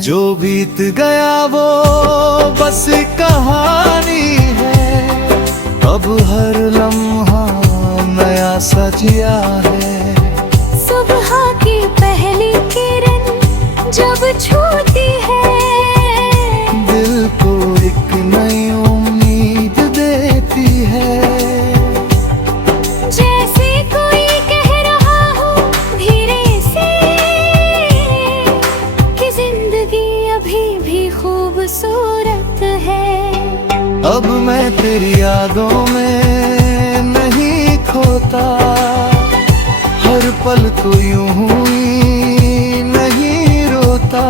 जो बीत गया वो बस कहानी है, अब हर लम्हा नया सजिया है। सुबह की पहली किरण जब छूती है, दिल को एक नई उम्मीद देती है। जैसे कोई कह रहा हो धीरे से कि जिंदगी अभी भी खूबसूरत है। अब मैं तेरी यादों में नहीं खोता, हर पल को यूं ही नहीं रोता।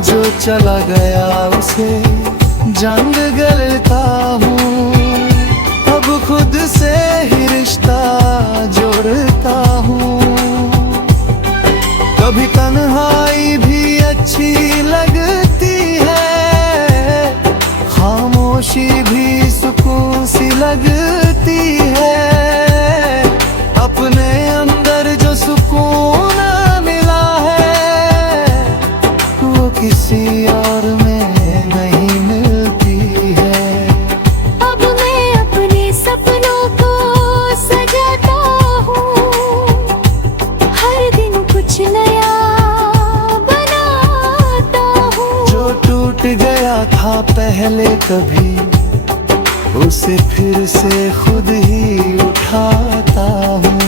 जो चला गया उसे जंग गलता हूँ, अब खुद से ही रिश्ता जोड़ता हूँ। कभी तन्हाई भी अच्छी लगती है, खामोशी भी सुकून सी लगती है। अपने अंदर जो सुकून मिला है वो किसी और में नहीं मिलती है। अब मैं अपने सपनों को सजाता हूँ, हर दिन कुछ नया बनाता हूँ। जो टूट गया था पहले कभी, उसे फिर से खुद ही उठाता हूँ।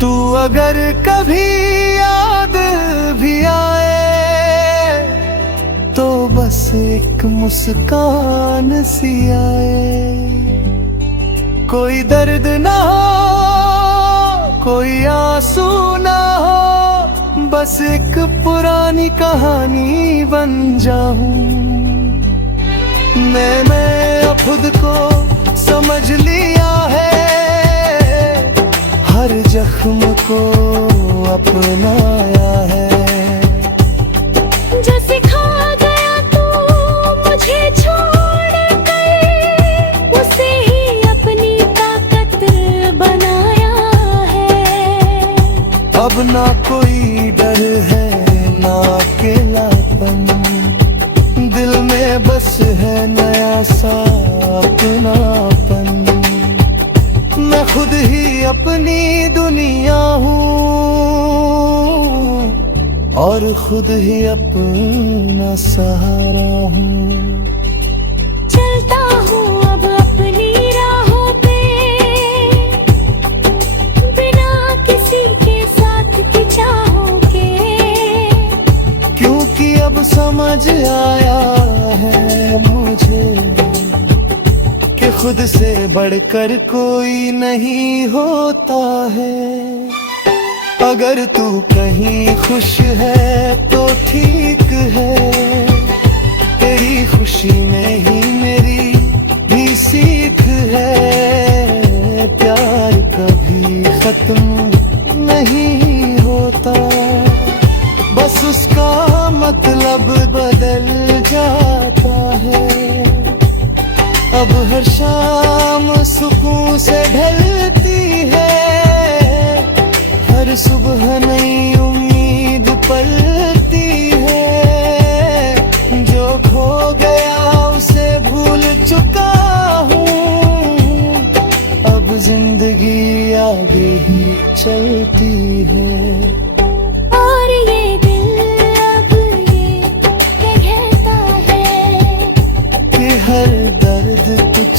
तू अगर कभी याद भी आए तो बस एक मुस्कान सी आए। कोई दर्द ना हो, कोई आंसू ना हो, बस एक पुरानी कहानी बन जाऊं। मैंने खुद को समझ लिया है, हर जख्म को अपनाया है। जो सिखा गया तू मुझे छोड़ कर, उसे ही अपनी ताकत बनाया है। अब ना कोई डर है ना अकेलापन, दिल में बस है नया सा अपनापन। मैं खुद ही अपनी दुनिया हूँ और खुद ही अपना सहारा हूँ। चलता हूँ अब अपनी राहों पे, बिना किसी के साथ की चाहों के। क्योंकि अब समझ आया है मुझे कि खुद से बढ़कर कोई नहीं होता है। अगर तू कहीं खुश है तो ठीक है, तेरी खुशी में ही मेरी भी सीख है। प्यार कभी खत्म नहीं होता, बस उसका मतलब बदल जाता है। अब हर शाम सुकून से ढलती है, हर सुबह नई उम्मीद पलती है। जो खो गया उसे भूल चुका हूँ, अब जिंदगी आगे ही चलती है। और ये दिल अब ये कहता है कि हर दर्द कुछ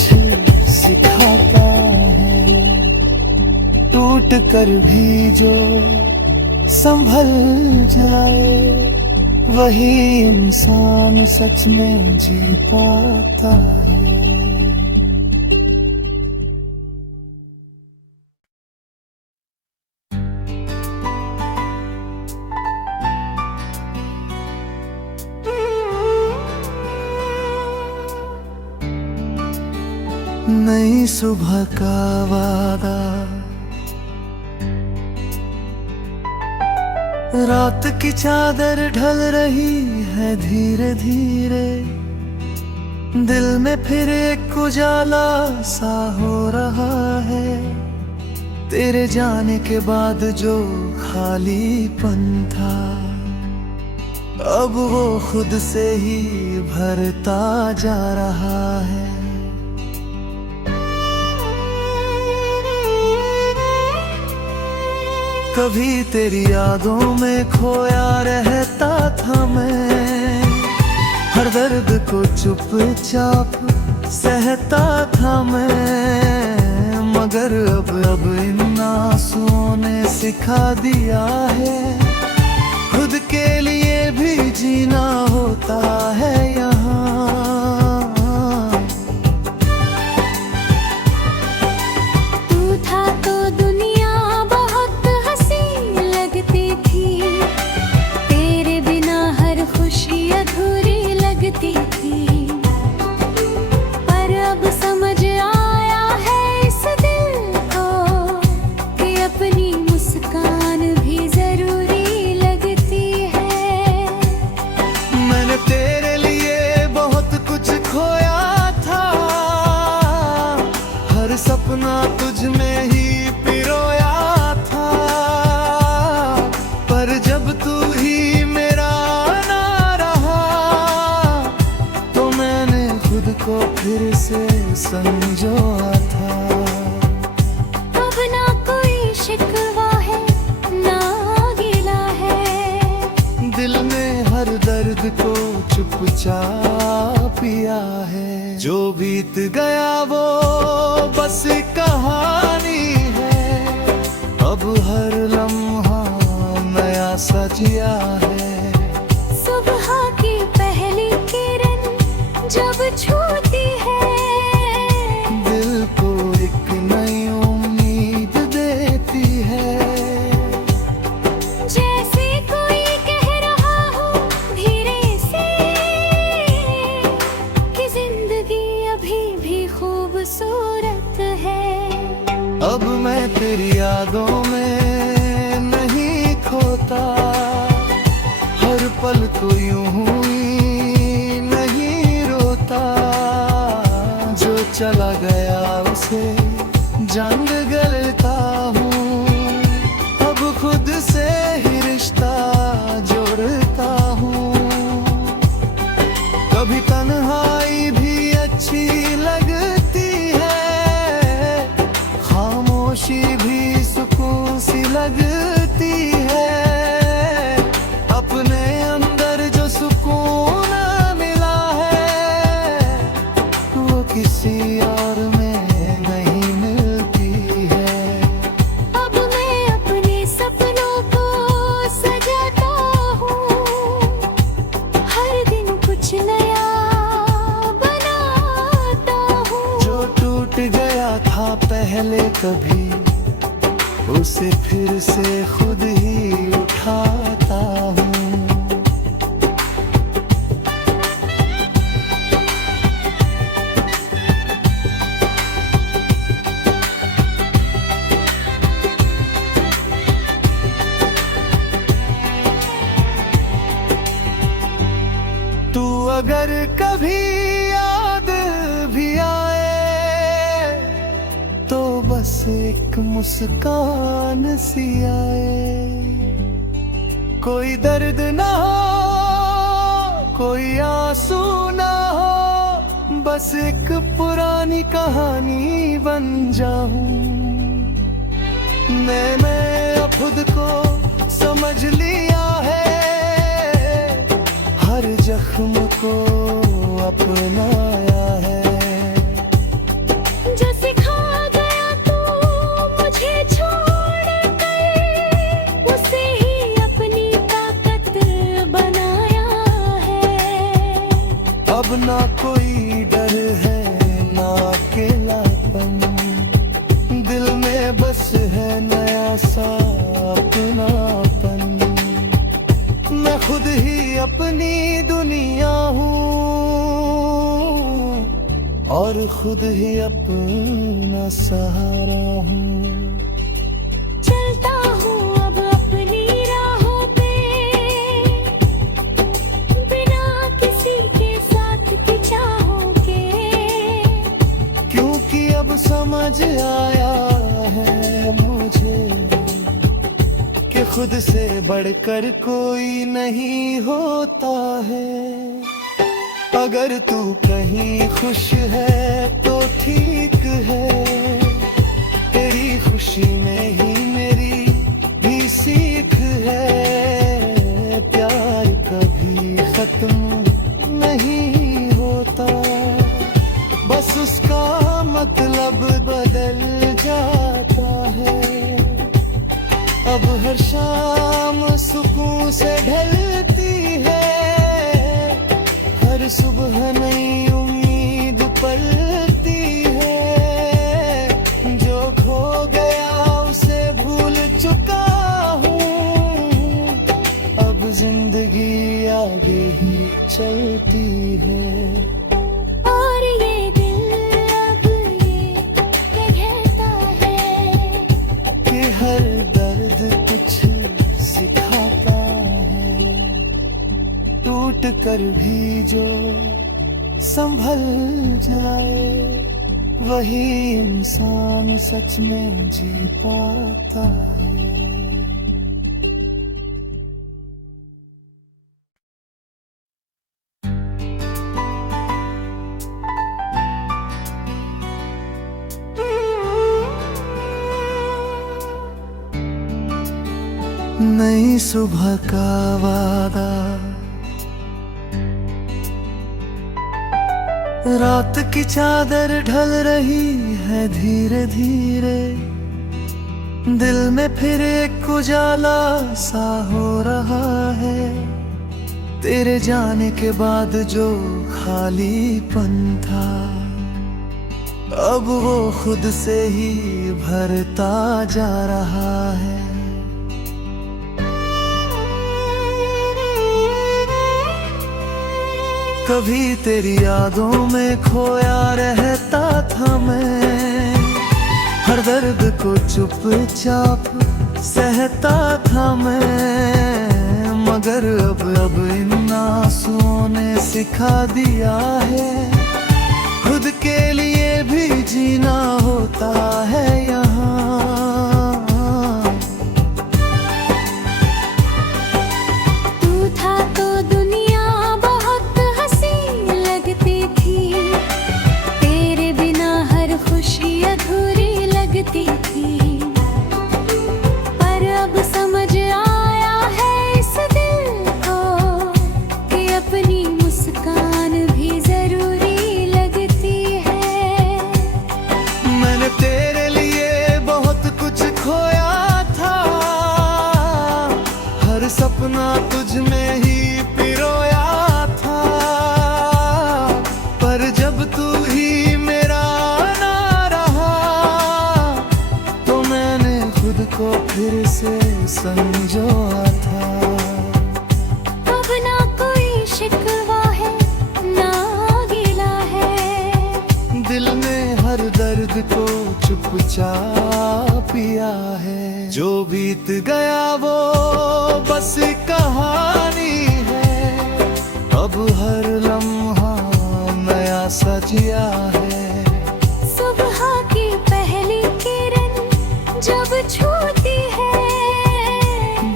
सिखाता है। टूट कर भी जो संभल जाए, वही इंसान सच में जी पाता है। नई सुबह का वादा रात की चादर ढल रही है धीरे धीरे, दिल में फिर एक उजाला सा हो रहा है। तेरे जाने के बाद जो खालीपन था, अब वो खुद से ही भरता जा रहा है। कभी तेरी यादों में खोया रहता था मैं, हर दर्द को चुपचाप सहता था मैं। मगर अब इन आंसुओं ने सिखा दिया है, खुद के लिए भी जीना होता है यहाँ। तू था तो दुनिया बहुत हंसी लगती थी, तेरे बिना हर खुशी अधूरी लगती थी। पर अब समझ आया है इस दिल को कि अपनी मुस्कान भी जरूरी लगती है। मैंने तेरे लिए बहुत कुछ खोया था, हर सपना तुझ में ही पिरोया था। पर जब तू ही मेरा ना रहा, तो मैंने खुद को फिर से संजोया था। अब ना कोई शिकवा है ना गिला है, दिल में हर दर्द को चुपचाप पिया है। जो बीत गया वो बस कहानी है, अब हर लम्हा नया सजिया है। सुबह की पहली किरण जब छूती है, दिल को एक नई उम्मीद देती है। जैसे कोई कह रहा हो धीरे से कि जिंदगी अभी भी खूबसूरत है। अब मैं तेरी यादों में नहीं खोता, हर पल को यूं ही नहीं रोता। जो चला गया उसे जंग गलता हूँ, अब खुद से ही रिश्ता जोड़ता हूँ। कभी तन्हाई भी अच्छी लगती है, खामोशी भी सुकून सी लगती है। अपने अंदर जो सुकून मिला है, वो किसी और में नहीं मिलती है। अब मैं अपने सपनों को सजाता हूँ, हर दिन कुछ नया बनाता हूँ। जो टूट गया था पहले कभी, उसे फिर से खुद ही उठाता हूँ। तू अगर कभी याद भी आए, तो बस एक मुस्कान सी आए। कोई दर्द ना हो, कोई आंसू ना हो, बस एक पुरानी कहानी बन जाऊं। मैंने खुद को समझ लिया है, हर जख्म को अपनाया है। जो सिखा गया तू मुझे छोड़ कर, उसे ही अपनी ताकत बनाया है। अब ना कोई डर है ना अकेलापन, दिल में बस है नया सा अपनापन। मैं खुद ही अपनी दुनिया हूँ, और खुद ही अपना सहारा हूँ। चलता हूँ अब अपनी राहों पे, खुद से बढ़कर कोई नहीं होता है। अगर तू कहीं खुश है तो ठीक है, तेरी खुशी में ही मेरी भी सीख है। प्यार कभी खत्म नहीं होता, बस उसका मतलब बदल जाता है। अब हर शाम सुकून से ढलती है, हर सुबह नई उम्मीद पलती है। जो खो गया उसे भूल चुका हूँ, अब जिंदगी आगे ही चलती है। और ये दिल अब ये कहता है कि हर दर्द कुछ सिखाता है। टूट कर भी जो संभल जाए, वही इंसान सच में जी पाता है। नई सुबह का वादा, रात की चादर ढल रही है धीरे धीरे। दिल में फिर एक उजाला सा हो रहा है। तेरे जाने के बाद जो खालीपन था, अब वो खुद से ही भरता जा रहा है। कभी तेरी यादों में खोया रहता था मैं, हर दर्द को चुपचाप सहता था मैं। मगर अब इन आंसुओं ने सिखा दिया है, खुद के लिए भी जीना होता है यहाँ। सपना तुझ में ही पिरोया था, पर जब तू ही मेरा ना रहा, तो मैंने खुद को फिर से संजोया था। अब ना कोई शिकवा है ना गिला है, दिल में हर दर्द को चुपचाप पिया है। जो बीत गया वो बस कहानी है, अब हर लम्हा नया सजिया है। सुबह की पहली किरण जब छूती है,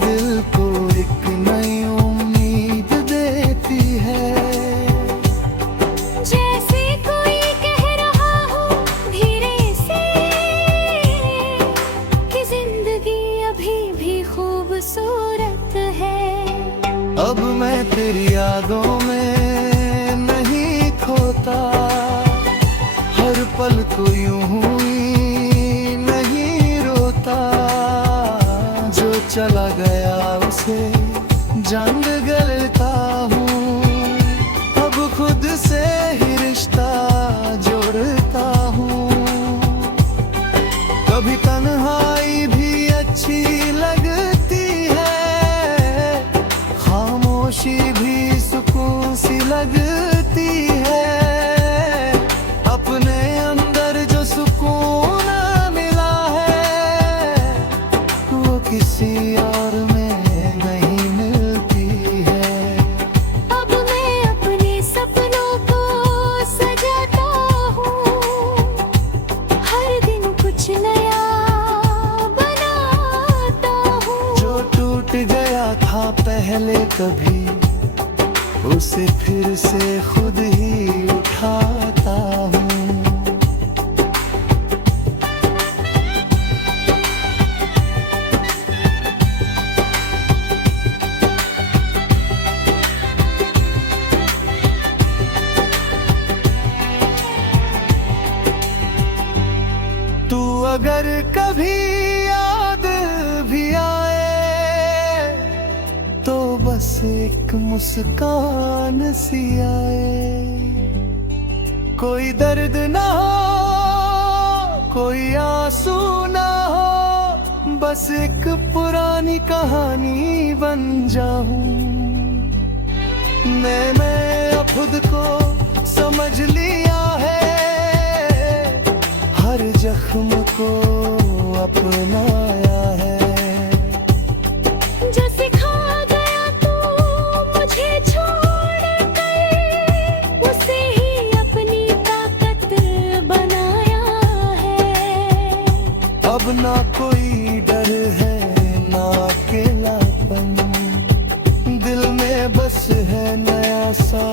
दिल को एक नई उम्मीद देती है। जैसे कोई कह रहा हो धीरे से कि जिंदगी अभी भी खूबसूरत है। अब मैं तेरी यादों में नहीं खोता, हर पल को यूं ही नहीं रोता। जो चला गया उसे जंग गलता हूँ, अब खुद से ही रिश्ता जोड़ता हूँ। कभी तन्हाई भी अच्छी लगती है, खामोशी भी सुकून सी लगती है। अपने अंदर जो सुकून मिला है, वो किसी और में नहीं मिलती है। पहले कभी उसे फिर से खुद ही उठाता हूँ। तू अगर कभी याद भी आए तो बस एक मुस्कान सी आए। कोई दर्द ना हो, कोई आंसू ना हो, बस एक पुरानी कहानी बन जाऊं। मैंने खुद को समझ लिया है, हर जख्म को अपनाया है। जो सिखा गया तू मुझे छोड़ कर, उसे ही अपनी ताकत बनाया है। अब ना कोई डर है ना अकेलापन, दिल में बस है नया सा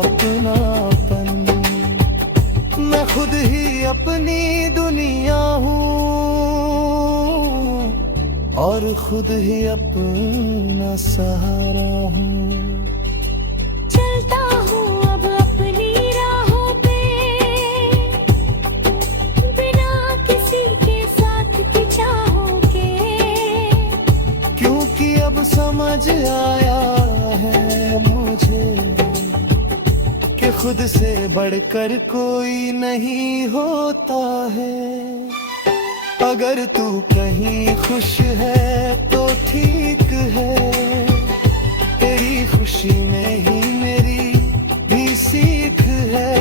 अपनापन। मैं खुद ही अपनी दुनिया हूँ और खुद ही अपना सहारा हूँ। चलता हूँ अब अपनी राहों पे, बिना किसी के साथ की चाहों के। क्योंकि अब समझ आया है मुझे कि खुद से बढ़कर कोई नहीं होता है। अगर तू कहीं खुश है तो ठीक है, तेरी खुशी में ही मेरी भी सीख है।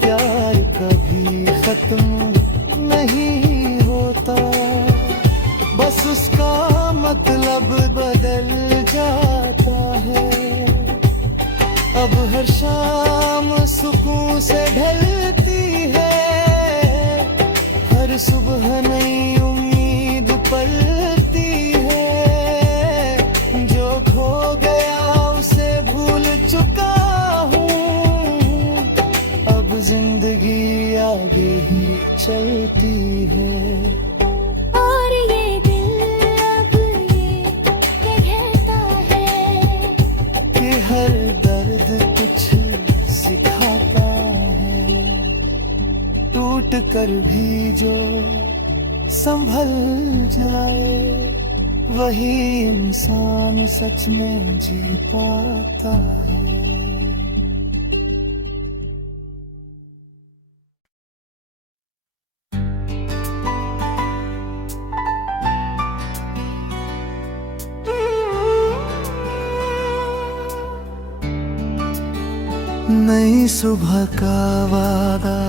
प्यार कभी खत्म नहीं होता, बस उसका मतलब बदल जाता है। अब हर शाम सुकून से ढलती है, हर सुबह नई उम्मीद पलती है। जो खो गया उसे भूल चुका हूँ, अब जिंदगी आगे ही चलती है। और ये दिल अब ये कहता है कि हर दर्द कुछ सिखाता है। टूट कर भी जो संभल जाए, वही इंसान सच में जी पाता है। नई सुबह का वादा,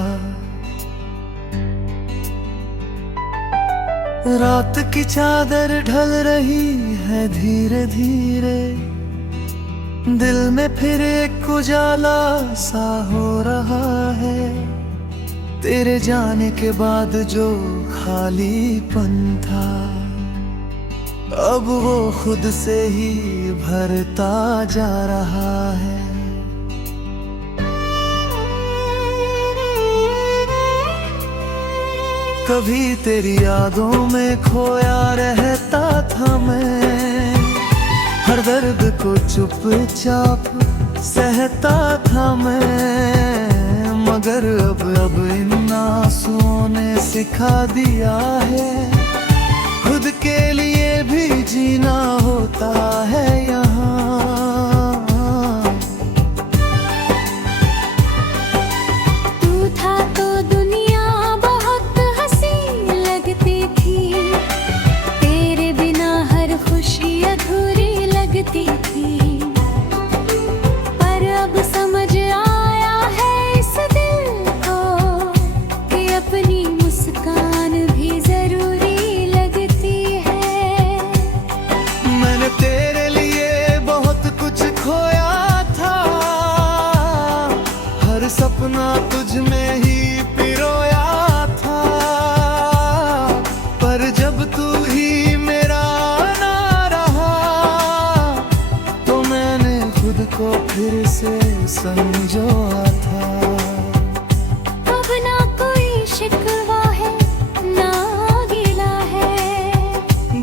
रात की चादर ढल रही है धीरे धीरे। दिल में फिर एक उजाला सा हो रहा है। तेरे जाने के बाद जो खालीपन था, अब वो खुद से ही भरता जा रहा है। कभी तेरी यादों में खोया रहता था मैं, हर दर्द को चुपचाप सहता था मैं। मगर अब इन आंसुओं ने सिखा दिया है, खुद के लिए भी जीना होता है यहाँ। तू था तो दुनिया बहुत हंसी लगती थी, तेरे बिना हर खुशी अधूरी लगती थी। पर अब समझ आया है इस दिल को कि अपनी मुस्कान भी जरूरी लगती है। मैंने तेरे लिए बहुत कुछ खोया था, हर सपना तुझ में ही पिरोया था। पर जब तू ही मेरा ना रहा, फिर से संजोआ था। अब ना कोई शिकवा है ना गिला है,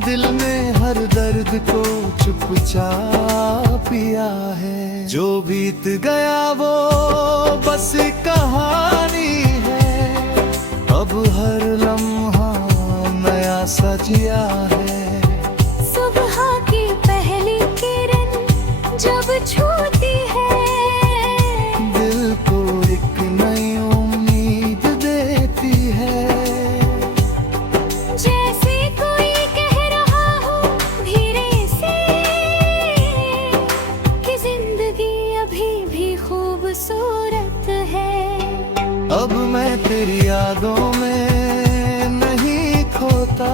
दिल में हर दर्द को चुपचाप पिया है। जो बीत गया वो बस कहानी है, अब हर लम्हा नया सा जिया है। सुबह की पहली किरण जब छूती है, दिल को एक नई उम्मीद देती है। जैसे कोई कह रहा हो धीरे से कि जिंदगी अभी भी खूबसूरत है। अब मैं तेरी यादों में नहीं खोता,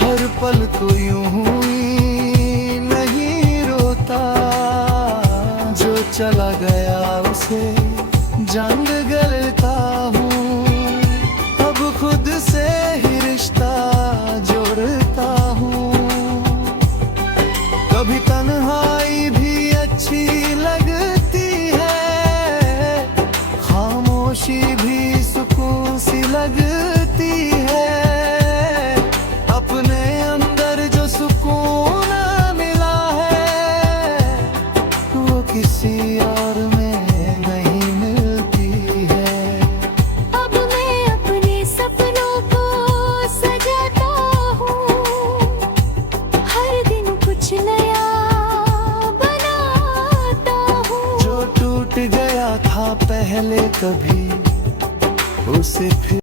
हर पल को यूं ही नहीं रोता। जो चला गया उसे जान गलता हूँ, अब खुद से ही रिश्ता जोड़ता हूँ। कभी तन्हाई भी अच्छी लगती है, खामोशी भी सुकून सी लगती है। अपने अंदर जो सुकून मिला है, वो किसी और में नहीं मिलती है। अब मैं अपने सपनों को सजाता हूँ, हर दिन कुछ नया बनाता हूँ। जो टूट गया था पहले कभी, उसे फिर